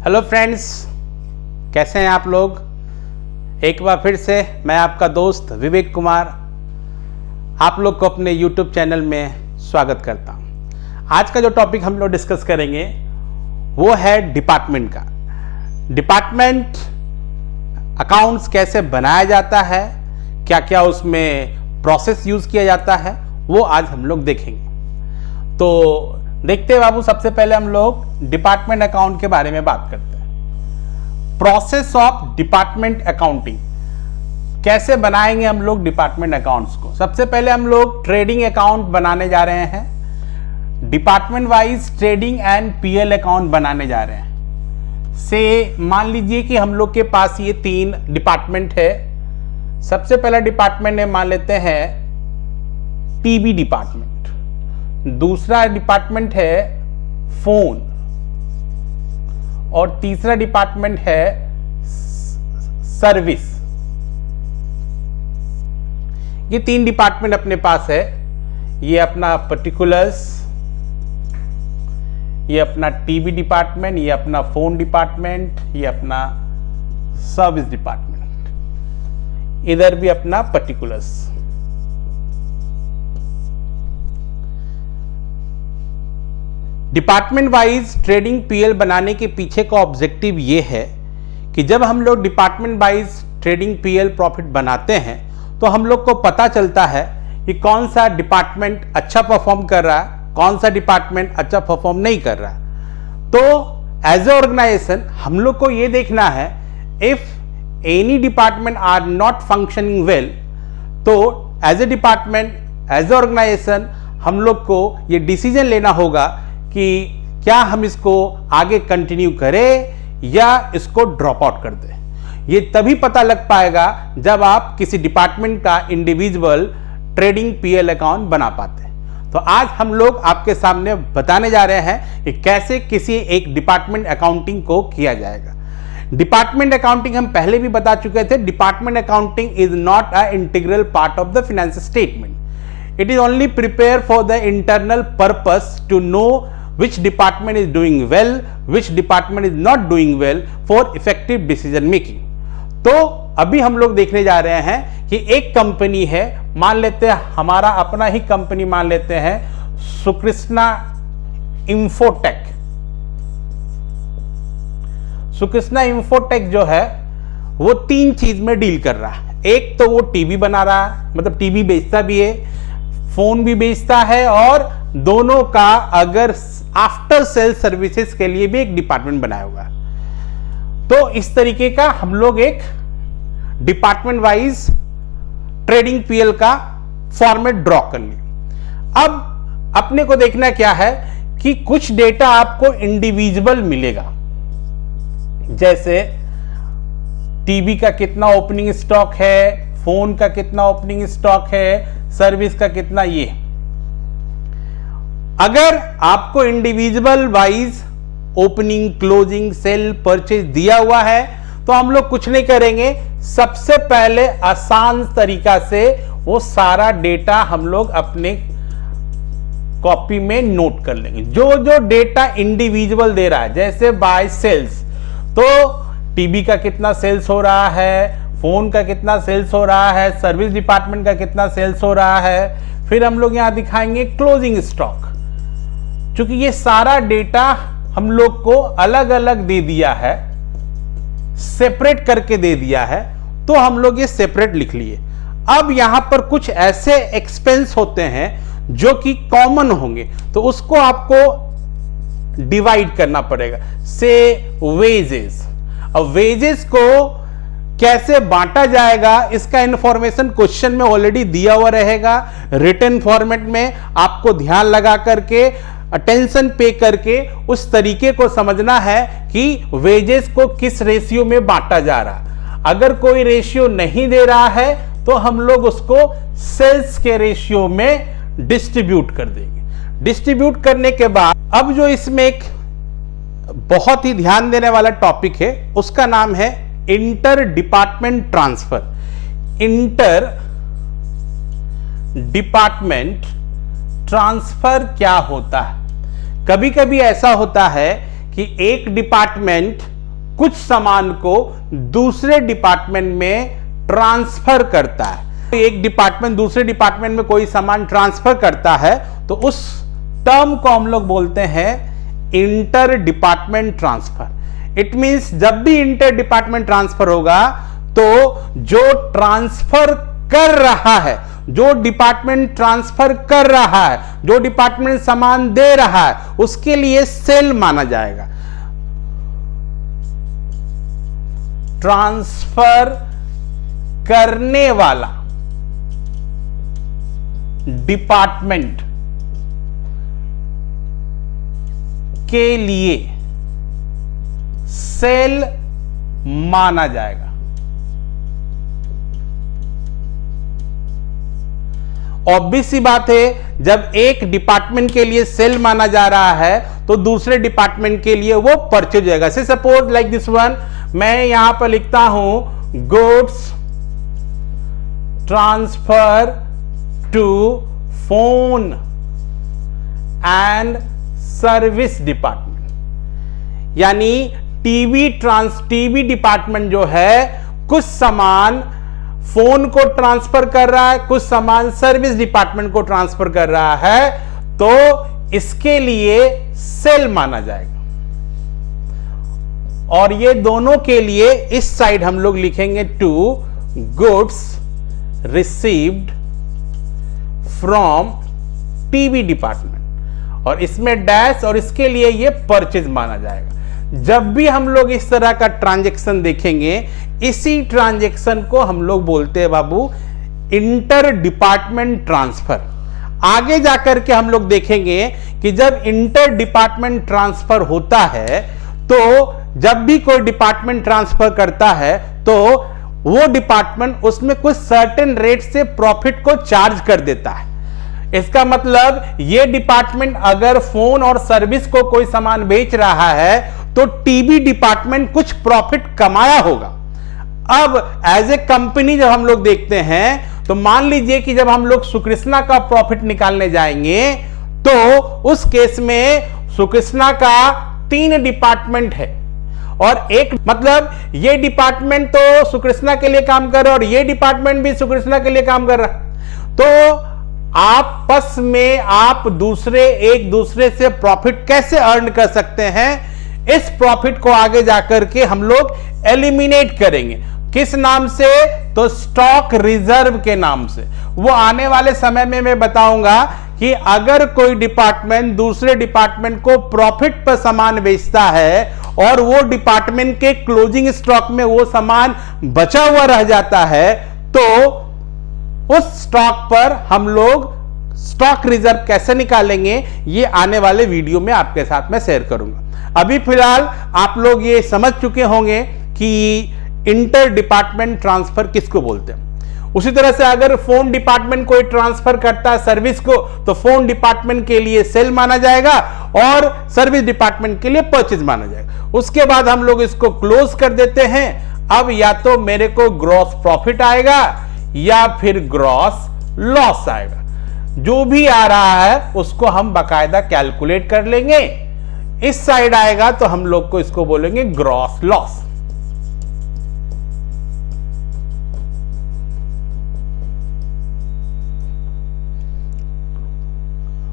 Hello friends, कैसे हैं आप लोग। एक बार फिर से मैं आपका दोस्त विवेक कुमार आप लोग को अपने YouTube चैनल में स्वागत करता हूं। आज का जो टॉपिक हम लोग डिस्कस करेंगे वो है डिपार्टमेंट का। डिपार्टमेंट अकाउंट्स कैसे बनाया जाता है, क्या क्या उसमें प्रोसेस यूज किया जाता है, वो आज हम लोग देखेंगे। तो देखते हैं बाबू, सबसे पहले हम लोग डिपार्टमेंट अकाउंट के बारे में बात करते हैं। प्रोसेस ऑफ डिपार्टमेंट अकाउंटिंग, कैसे बनाएंगे हम लोग डिपार्टमेंट अकाउंट्स को। सबसे पहले हम लोग ट्रेडिंग अकाउंट बनाने जा रहे हैं, department wise trading and PL account बनाने जा रहे हैं। से मान लीजिए कि हम लोग के पास ये 3 डिपार्टमेंट है। सबसे पहला डिपार्टमेंट है, मान लेते हैं टीबी डिपार्टमेंट। दूसरा डिपार्टमेंट है फोन और तीसरा डिपार्टमेंट है सर्विस। ये 3 डिपार्टमेंट अपने पास है। ये अपना पर्टिकुलर्स, ये अपना टीबी डिपार्टमेंट, ये अपना फोन डिपार्टमेंट, ये अपना सर्विस डिपार्टमेंट, इधर भी अपना particulars. Department wise trading PL बनाने के पीछे का ऑब्जेक्टिव ये है कि जब हम लोग department wise trading PL profit बनाते हैं तो हम लोग को पता चलता है कि कौन सा डिपार्टमेंट अच्छा परफॉर्म कर रहा है, कौन सा डिपार्टमेंट अच्छा परफॉर्म नहीं कर रहा है। तो एज ए ऑर्गेनाइजेशन हम लोग को ये देखना है, if any department are not functioning well, तो as a department, as a organization हम लोग को ये डिसीजन लेना होगा कि क्या हम इसको आगे कंटिन्यू करें या इसको ड्रॉप आउट कर दें। ये तभी पता लग पाएगा जब आप किसी डिपार्टमेंट का इंडिविजुअल ट्रेडिंग पीएल अकाउंट बना पाते हैं। तो आज हम लोग आपके सामने बताने जा रहे हैं कि कैसे किसी एक डिपार्टमेंट अकाउंटिंग को किया जाएगा। डिपार्टमेंट अकाउंटिंग हम पहले भी बता चुके थे। Department accounting is not a integral part of the financial statement. It is only prepare for the internal purpose to know which department is doing well, which department is not doing well for effective decision making। तो अभी हम लोग देखने जा रहे हैं कि एक कंपनी है, मान लेते हैं हमारा अपना ही कंपनी मान लेते हैं सुकृष्णा इंफोटेक। सुकृष्णा इंफोटेक जो है वो 3 चीज में डील कर रहा है। एक तो वो टीवी बना रहा है, मतलब टीवी बेचता भी है, फोन भी बेचता है, और दोनों का अगर आफ्टर सेल सर्विसेज के लिए भी एक डिपार्टमेंट बनाया हुआ है। तो इस तरीके का हम लोग एक डिपार्टमेंट वाइज ट्रेडिंग पीएल का फॉर्मेट ड्रॉ कर लिया। अब अपने को देखना क्या है कि कुछ डेटा आपको इंडिविजुअल मिलेगा, जैसे टीवी का कितना ओपनिंग स्टॉक है, फोन का कितना ओपनिंग स्टॉक है, सर्विस का कितना। ये अगर आपको individual wise opening, closing, sale, purchase दिया हुआ है तो हम लोग कुछ नहीं करेंगे। सबसे पहले आसान तरीका से वो सारा डेटा हम लोग अपने कॉपी में नोट कर लेंगे। जो जो डेटा इंडिविजुअल दे रहा है, जैसे बाय सेल्स, तो टीवी का कितना सेल्स हो रहा है, फोन का कितना सेल्स हो रहा है, सर्विस डिपार्टमेंट का कितना सेल्स हो रहा है। फिर हम लोग यहां दिखाएंगे क्लोजिंग स्टॉक। क्योंकि ये सारा डेटा हम लोग को अलग अलग दे दिया है, सेपरेट करके दे दिया है, तो हम लोग ये सेपरेट लिख लिए। अब यहां पर कुछ ऐसे एक्सपेंस होते हैं जो कि कॉमन होंगे, तो उसको आपको डिवाइड करना पड़ेगा। से वेजेस, अब वेजेस को कैसे बांटा जाएगा इसका इंफॉर्मेशन क्वेश्चन में ऑलरेडी दिया हुआ रहेगा। रिटन फॉर्मेट में आपको ध्यान लगा करके, अटेंशन पे करके उस तरीके को समझना है कि वेजेस को किस रेशियो में बांटा जा रहा। अगर कोई रेशियो नहीं दे रहा है तो हम लोग उसको सेल्स के रेशियो में डिस्ट्रीब्यूट कर देंगे। डिस्ट्रीब्यूट करने के बाद अब जो इसमें एक बहुत ही ध्यान देने वाला टॉपिक है उसका नाम है inter department transfer. Inter department transfer क्या होता है? कभी कभी ऐसा होता है कि एक डिपार्टमेंट कुछ सामान को दूसरे डिपार्टमेंट में ट्रांसफर करता है। एक डिपार्टमेंट दूसरे डिपार्टमेंट में कोई सामान ट्रांसफर करता है तो उस टर्म को हम लोग बोलते हैं inter department transfer. It means जब भी इंटर डिपार्टमेंट ट्रांसफर होगा तो जो ट्रांसफर कर रहा है, जो डिपार्टमेंट ट्रांसफर कर रहा है, जो डिपार्टमेंट सामान दे रहा है, उसके लिए सेल माना जाएगा। ट्रांसफर करने वाला डिपार्टमेंट के लिए सेल माना जाएगा। ऑब्वियस सी बात है, जब एक डिपार्टमेंट के लिए सेल माना जा रहा है तो दूसरे डिपार्टमेंट के लिए वो परचेज जाएगा। से सपोज लाइक दिस वन, मैं यहां पर लिखता हूं goods transfer to phone and service department, यानी टीवी डिपार्टमेंट जो है कुछ सामान फोन को ट्रांसफर कर रहा है, कुछ सामान सर्विस डिपार्टमेंट को ट्रांसफर कर रहा है, तो इसके लिए सेल माना जाएगा। और ये दोनों के लिए इस साइड हम लोग लिखेंगे to goods received from TV department, और इसमें डैश, और इसके लिए ये परचेज माना जाएगा। जब भी हम लोग इस तरह का ट्रांजैक्शन देखेंगे, इसी ट्रांजैक्शन को हम लोग बोलते हैं बाबू इंटर डिपार्टमेंट ट्रांसफर। आगे जाकर के हम लोग देखेंगे कि जब इंटर डिपार्टमेंट ट्रांसफर होता है तो जब भी कोई डिपार्टमेंट ट्रांसफर करता है तो वो डिपार्टमेंट उसमें कुछ सर्टेन रेट से प्रॉफिट को चार्ज कर देता है। इसका मतलब ये डिपार्टमेंट अगर फोन और सर्विस को कोई सामान बेच रहा है तो टीवी डिपार्टमेंट कुछ प्रॉफिट कमाया होगा। अब एज ए कंपनी जब हम लोग देखते हैं तो मान लीजिए कि जब हम लोग सुकृष्णा का प्रॉफिट निकालने जाएंगे तो उस केस में सुकृष्णा का 3 डिपार्टमेंट है, और एक मतलब ये डिपार्टमेंट तो सुकृष्णा के लिए काम कर रहा है और ये डिपार्टमेंट भी सुकृष्णा के लिए काम कर रहा है। तो आपस में आप एक दूसरे से प्रॉफिट कैसे अर्न कर सकते हैं, इस प्रॉफिट को आगे जाकर के हम लोग एलिमिनेट करेंगे। किस नाम से? तो स्टॉक रिजर्व के नाम से। वो आने वाले समय में मैं बताऊंगा कि अगर कोई डिपार्टमेंट दूसरे डिपार्टमेंट को प्रॉफिट पर सामान बेचता है और वो डिपार्टमेंट के क्लोजिंग स्टॉक में वो सामान बचा हुआ रह जाता है, तो उस स्टॉक पर हम लोग स्टॉक रिजर्व कैसे निकालेंगे, ये आने वाले वीडियो में आपके साथ मैं शेयर करूंगा। अभी फिलहाल आप लोग ये समझ चुके होंगे कि इंटर डिपार्टमेंट ट्रांसफर किसको बोलते हैं। उसी तरह से अगर फोन डिपार्टमेंट कोई ट्रांसफर करता है सर्विस को, तो फोन डिपार्टमेंट के लिए सेल माना जाएगा और सर्विस डिपार्टमेंट के लिए परचेज माना जाएगा। उसके बाद हम लोग इसको क्लोज कर देते हैं। अब या तो मेरे को ग्रॉस प्रॉफिट आएगा या फिर ग्रॉस लॉस आएगा। जो भी आ रहा है उसको हम बाकायदा कैलकुलेट कर लेंगे। इस साइड आएगा तो हम लोग को इसको बोलेंगे ग्रॉस लॉस।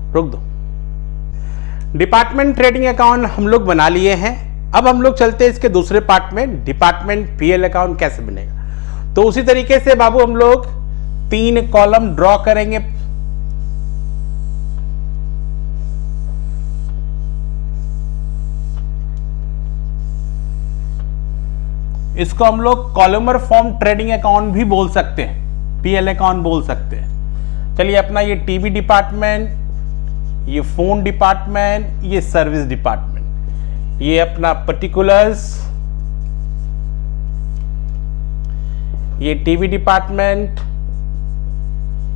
रुक दो। डिपार्टमेंट ट्रेडिंग अकाउंट हम लोग बना लिए हैं। अब हम लोग चलते हैं इसके दूसरे पार्ट में, डिपार्टमेंट पीएल अकाउंट कैसे बनेगा। तो उसी तरीके से बाबू हम लोग 3 कॉलम ड्रॉ करेंगे। इसको हम लोग कॉलमर फॉर्म ट्रेडिंग अकाउंट भी बोल सकते हैं, पीएल अकाउंट बोल सकते हैं। चलिए, अपना ये टीवी डिपार्टमेंट, ये फोन डिपार्टमेंट, ये सर्विस डिपार्टमेंट, ये अपना पर्टिकुलर्स, ये टीवी डिपार्टमेंट,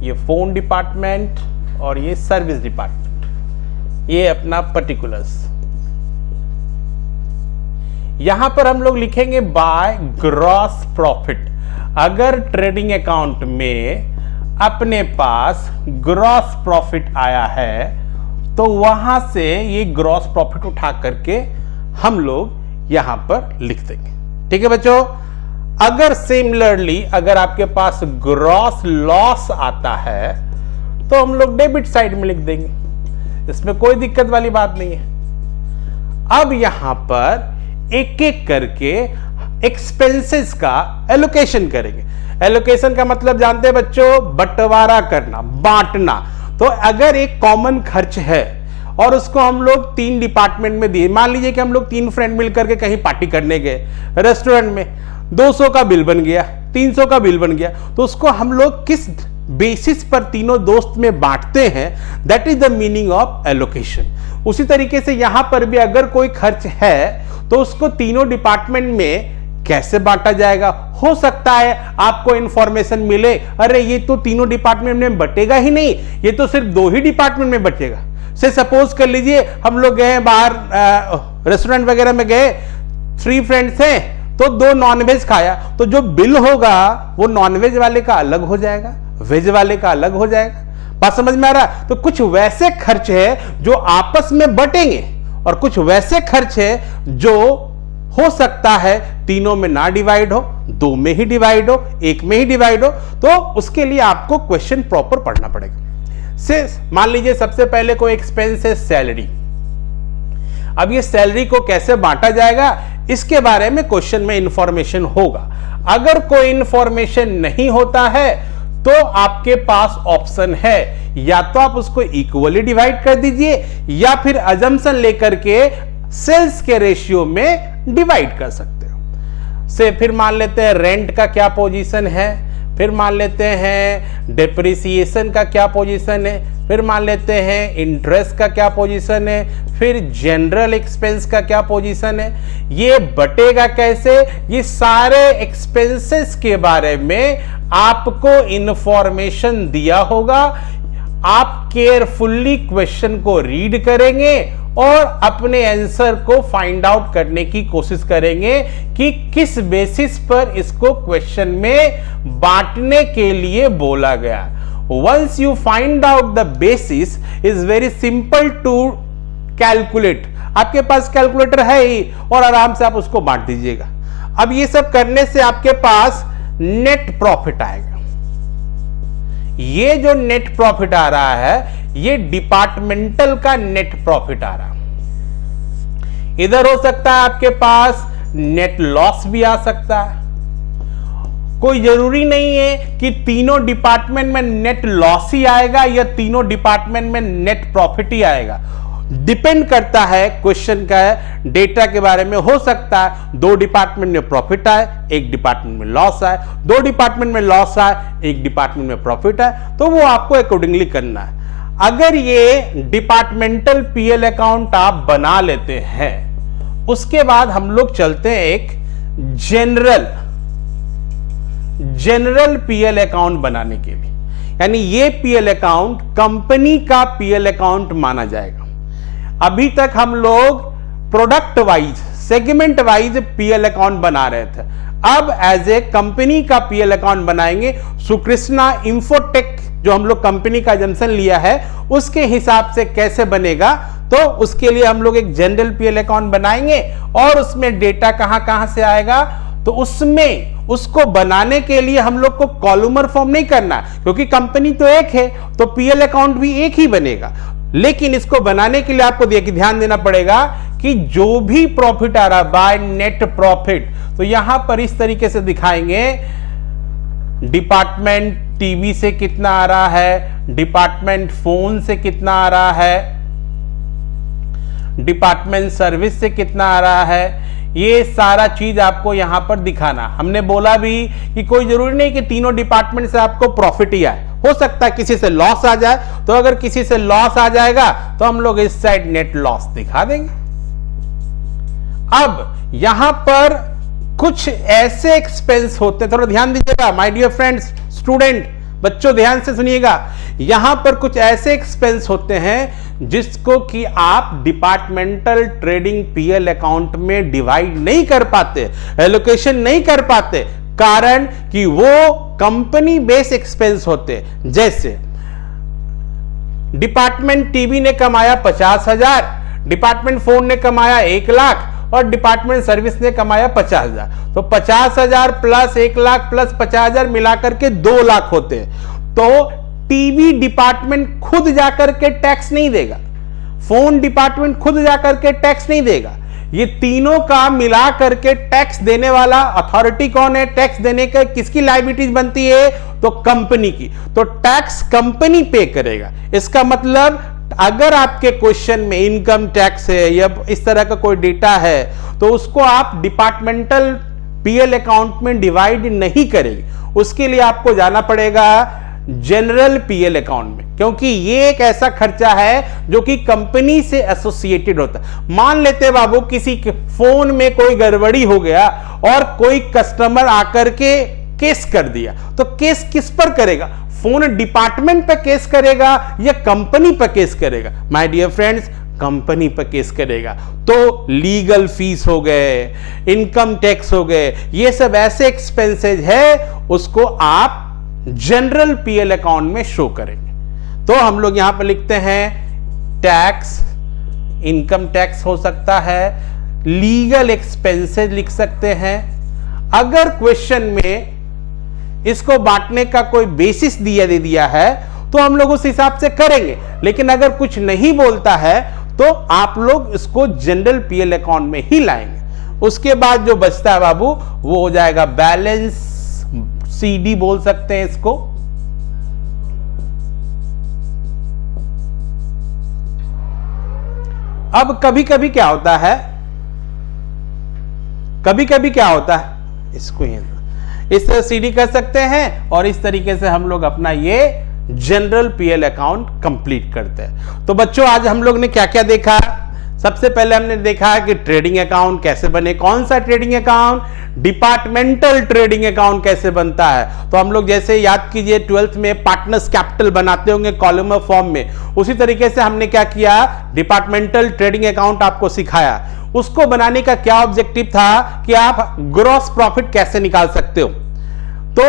ये फोन डिपार्टमेंट और ये सर्विस डिपार्टमेंट, ये अपना पर्टिकुलर्स। यहां पर हम लोग लिखेंगे बाय ग्रॉस प्रॉफिट। अगर ट्रेडिंग अकाउंट में अपने पास ग्रॉस प्रॉफिट आया है तो वहां से ये ग्रॉस प्रॉफिट उठा करके हम लोग यहां पर लिख देंगे। ठीक है बच्चों, अगर सिमिलरली अगर आपके पास ग्रॉस लॉस आता है तो हम लोग डेबिट साइड में लिख देंगे, इसमें कोई दिक्कत वाली बात नहीं है। अब यहां पर एक एक करके एक्सपेंसेस का एलोकेशन करेंगे। एलोकेशन का मतलब जानते हैं बच्चों, बंटवारा करना, बांटना। तो अगर एक कॉमन खर्च है और उसको हम लोग 3 डिपार्टमेंट में दिए, मान लीजिए कि हम लोग 3 फ्रेंड मिलकर के कहीं पार्टी करने गए रेस्टोरेंट में, 200 का बिल बन गया, 300 का बिल बन गया, तो उसको हम लोग किस बेसिस पर तीनों दोस्त में बांटते हैं, that is the meaning of allocation. उसी तरीके से यहां पर भी अगर कोई खर्च है तो उसको तीनों डिपार्टमेंट में कैसे बांटा जाएगा। हो सकता है आपको इंफॉर्मेशन मिले, अरे ये तो तीनों डिपार्टमेंट में बटेगा ही नहीं, ये तो सिर्फ 2 ही डिपार्टमेंट में बचेगा। से सपोज कर लीजिए हम लोग गए बाहर रेस्टोरेंट वगैरह में गए, 3 फ्रेंड्स हैं तो 2 नॉनवेज खाया, तो जो बिल होगा वो नॉनवेज वाले का अलग हो जाएगा, वेज वाले का अलग हो जाएगा। बात समझ में आ रहा? तो कुछ वैसे खर्च है जो आपस में बटेंगे और कुछ वैसे खर्च है जो हो सकता है तीनों में ना डिवाइड हो, 2 में ही डिवाइड हो, 1 में ही डिवाइड हो। तो उसके लिए आपको क्वेश्चन प्रॉपर पढ़ना पड़ेगा। से मान लीजिए सबसे पहले कोई एक्सपेंस है सैलरी। अब ये सैलरी को कैसे बांटा जाएगा इसके बारे में क्वेश्चन में इंफॉर्मेशन होगा। अगर कोई इंफॉर्मेशन नहीं होता है तो आपके पास ऑप्शन है, या तो आप उसको इक्वली डिवाइड कर दीजिए या फिर अजम्पशन लेकर के सेल्स के रेशियो में डिवाइड कर सकते हो। से फिर मान लेते हैं रेंट का क्या पोजीशन है, फिर मान लेते हैं डेप्रिसिएशन का क्या पोजीशन है, फिर मान लेते हैं इंटरेस्ट का क्या पोजीशन है, फिर जनरल एक्सपेंस का क्या पोजीशन है, ये बटेगा कैसे, ये सारे एक्सपेंसेस के बारे में आपको इंफॉर्मेशन दिया होगा। आप केयरफुल्ली क्वेश्चन को रीड करेंगे और अपने आंसर को फाइंड आउट करने की कोशिश करेंगे कि किस बेसिस पर इसको क्वेश्चन में बांटने के लिए बोला गया। Once you find out the basis, is very simple to calculate। आपके पास कैलकुलेटर है ही और आराम से आप उसको बांट दीजिएगा। अब ये सब करने से आपके पास नेट प्रॉफिट आएगा। ये जो नेट प्रॉफिट आ रहा है ये डिपार्टमेंटल का नेट प्रॉफिट आ रहा है। इधर हो सकता है आपके पास नेट लॉस भी आ सकता है। कोई जरूरी नहीं है कि तीनों डिपार्टमेंट में नेट लॉस ही आएगा या तीनों डिपार्टमेंट में नेट प्रॉफिट ही आएगा। डिपेंड करता है क्वेश्चन का डेटा के बारे में। हो सकता है 2 डिपार्टमेंट में प्रॉफिट आए, 1 डिपार्टमेंट में लॉस आए, 2 डिपार्टमेंट में लॉस आए, 1 डिपार्टमेंट में प्रॉफिट आए, तो वो आपको अकॉर्डिंगली करना है। अगर ये डिपार्टमेंटल पीएल अकाउंट आप बना लेते हैं उसके बाद हम लोग चलते हैं एक जनरल पीएल अकाउंट बनाने के लिए। यानी ये पीएल अकाउंट कंपनी का पीएल अकाउंट माना जाएगा। अभी तक हम लोग product wise, segment wise PL account बना रहे थे। अब एज ए कंपनी का पीएल अकाउंट बनाएंगे। सुकृष्णा इंफोटेक जो हम लोग कंपनी का जंक्शन लिया है उसके हिसाब से कैसे बनेगा, तो उसके लिए हम लोग एक जनरल पीएल अकाउंट बनाएंगे और उसमें डेटा कहां से आएगा, तो उसमें उसको बनाने के लिए हम लोग को कॉलमर फॉर्म नहीं करना, क्योंकि कंपनी तो एक है तो पीएल अकाउंट भी एक ही बनेगा। लेकिन इसको बनाने के लिए आपको ध्यान देना पड़ेगा कि जो भी प्रॉफिट आ रहा बाय नेट प्रॉफिट, तो यहां पर इस तरीके से दिखाएंगे डिपार्टमेंट टीवी से कितना आ रहा है, डिपार्टमेंट फोन से कितना आ रहा है, डिपार्टमेंट सर्विस से कितना आ रहा है, ये सारा चीज आपको यहां पर दिखाना। हमने बोला भी कि कोई जरूरी नहीं कि तीनों डिपार्टमेंट से आपको प्रॉफिट ही आए, हो सकता है किसी से लॉस आ जाए, तो अगर किसी से लॉस आ जाएगा तो हम लोग इस साइड नेट लॉस दिखा देंगे। अब यहां पर कुछ ऐसे एक्सपेंस होते हैं, थोड़ा ध्यान दीजिएगा माय डियर फ्रेंड्स, स्टूडेंट, बच्चों ध्यान से सुनिएगा। यहां पर कुछ ऐसे एक्सपेंस होते हैं जिसको कि आप डिपार्टमेंटल ट्रेडिंग पीएल अकाउंट में डिवाइड नहीं कर पाते, एलोकेशन नहीं कर पाते, कारण कि वो कंपनी बेस एक्सपेंस होते। जैसे डिपार्टमेंट टीवी ने कमाया 50,000, डिपार्टमेंट फोन ने कमाया 1 लाख, और डिपार्टमेंट सर्विस ने कमाया 50,000, तो 50,000 प्लस 1 लाख प्लस 50,000 मिलाकर के 2 लाख होते हैं। तो टीवी डिपार्टमेंट खुद जाकर के टैक्स नहीं देगा, फोन डिपार्टमेंट खुद जाकर के टैक्स नहीं देगा, ये तीनों का मिला करके टैक्स देने वाला अथॉरिटी कौन है? टैक्स देने का किसकी लायबिलिटीज बनती है? तो कंपनी की। तो टैक्स कंपनी पे करेगा। इसका मतलब अगर आपके क्वेश्चन में इनकम टैक्स है या इस तरह का कोई डेटा है तो उसको आप डिपार्टमेंटल पीएल अकाउंट में डिवाइड नहीं करेंगे, उसके लिए आपको जाना पड़ेगा जनरल पीएल अकाउंट में, क्योंकि ये एक ऐसा खर्चा है जो कि कंपनी से एसोसिएटेड होता है। मान लेते हैं बाबू किसी फोन में कोई गड़बड़ी हो गया और कोई कस्टमर आकर के केस कर दिया, तो केस किस पर करेगा? फोन डिपार्टमेंट पर केस करेगा या कंपनी पर केस करेगा? माय डियर फ्रेंड्स, कंपनी पर केस करेगा। तो लीगल फीस हो गए, इनकम टैक्स हो गए, ये सब ऐसे एक्सपेंसेस है, उसको आप जनरल पीएल अकाउंट में शो करेंगे। तो हम लोग यहां पर लिखते हैं टैक्स, इनकम टैक्स हो सकता है, लीगल एक्सपेंसेस लिख सकते हैं। अगर क्वेश्चन में इसको बांटने का कोई बेसिस दे दिया है तो हम लोग उस हिसाब से करेंगे, लेकिन अगर कुछ नहीं बोलता है तो आप लोग इसको जनरल पीएल अकाउंट में ही लाएंगे। उसके बाद जो बचता है बाबू वो हो जाएगा बैलेंस, सीडी बोल सकते हैं इसको। अब कभी कभी क्या होता है, इसको इस तरह सीडी कर सकते हैं और इस तरीके से हम लोग अपना ये जनरल पीएल अकाउंट कंप्लीट करते हैं। तो बच्चों आज हम लोग ने क्या क्या देखा? सबसे पहले हमने देखा कि ट्रेडिंग अकाउंट कैसे बने। कौन सा trading account? Departmental trading account कैसे बनता है। तो हम लोग जैसे याद कीजिए 12th में पार्टनर्स कैपिटल बनाते होंगे कॉलम फॉर्म में, उसी तरीके से हमने क्या किया, डिपार्टमेंटल ट्रेडिंग अकाउंट आपको सिखाया। उसको बनाने का क्या ऑब्जेक्टिव था कि आप ग्रॉस प्रॉफिट कैसे निकाल सकते हो। तो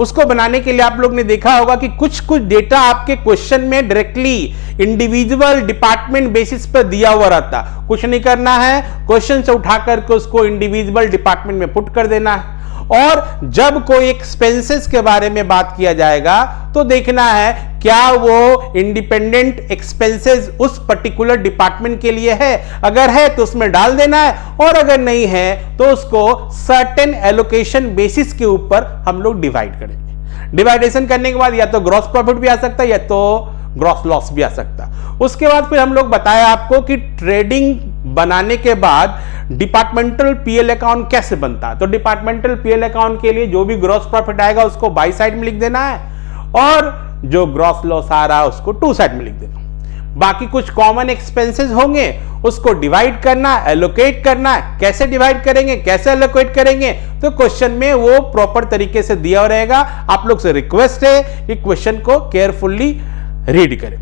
उसको बनाने के लिए आप लोग ने देखा होगा कि कुछ डेटा आपके क्वेश्चन में डायरेक्टली इंडिविजुअल डिपार्टमेंट बेसिस पर दिया हुआ रहता। कुछ नहीं करना है, क्वेश्चन से उठा करके उसको इंडिविजुअल डिपार्टमेंट में पुट कर देना है। और जब कोई एक्सपेंसेस के बारे में बात किया जाएगा तो देखना है क्या वो इंडिपेंडेंट एक्सपेंसेस उस पर्टिकुलर डिपार्टमेंट के लिए है। अगर है तो उसमें डाल देना है, और अगर नहीं है तो उसको सर्टेन एलोकेशन बेसिस के ऊपर हम लोग डिवाइड करेंगे। डिवाइडेशन करने के बाद या तो ग्रॉस प्रॉफिट भी आ सकता है या तो ग्रॉस लॉस भी आ सकता है। उसके बाद फिर हम लोग बताया आपको कि ट्रेडिंग बनाने के बाद डिपार्टमेंटल पीएल अकाउंट कैसे बनता है। तो डिपार्टमेंटल पीएल अकाउंट के लिए जो भी ग्रॉस प्रॉफिट आएगा उसको बाई साइड में लिख देना है, और जो ग्रॉस लॉस आ रहा है उसको टू साइड में लिख देना। बाकी कुछ कॉमन एक्सपेंसेस होंगे उसको डिवाइड करना, एलोकेट करना। कैसे डिवाइड करेंगे, कैसे एलोकेट करेंगे, तो क्वेश्चन में वो प्रॉपर तरीके से दिया रहेगा। आप लोग से रिक्वेस्ट है कि क्वेश्चन को केयरफुली रीड करें।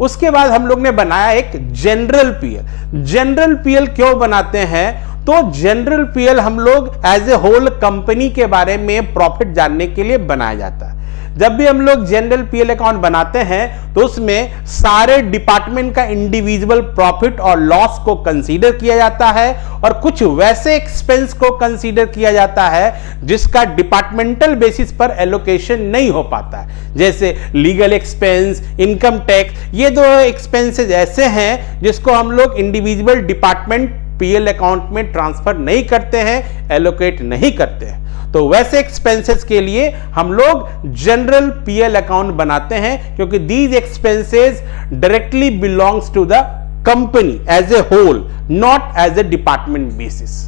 उसके बाद हम लोग ने बनाया एक जनरल पीएल। जनरल पीएल क्यों बनाते हैं? तो जनरल पीएल हम लोग एज ए होल कंपनी के बारे में प्रॉफिट जानने के लिए बनाया जाता है। जब भी हम लोग जनरल पीएल अकाउंट बनाते हैं तो उसमें सारे डिपार्टमेंट का इंडिविजुअल प्रॉफिट और लॉस को कंसीडर किया जाता है, और कुछ वैसे एक्सपेंस को कंसीडर किया जाता है जिसका डिपार्टमेंटल बेसिस पर एलोकेशन नहीं हो पाता है। जैसे लीगल एक्सपेंस, इनकम टैक्स, ये दो एक्सपेंसेस ऐसे हैं जिसको हम लोग इंडिविजुअल डिपार्टमेंट पीएल अकाउंट में ट्रांसफर नहीं करते हैं, एलोकेट नहीं करते हैं। तो वैसे एक्सपेंसेस के लिए हम लोग जनरल पीएल अकाउंट बनाते हैं, क्योंकि these expenses directly belongs to the company as a whole, not as a department basis.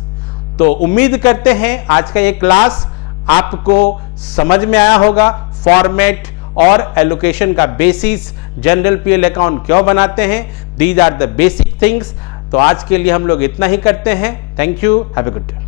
तो उम्मीद करते हैं आज का ये क्लास आपको समझ में आया होगा। फॉर्मेट और एलोकेशन का बेसिस, जनरल पीएल अकाउंट क्यों बनाते हैं, these are the basic things. तो आज के लिए हम लोग इतना ही करते हैं। Thank you, have a good day.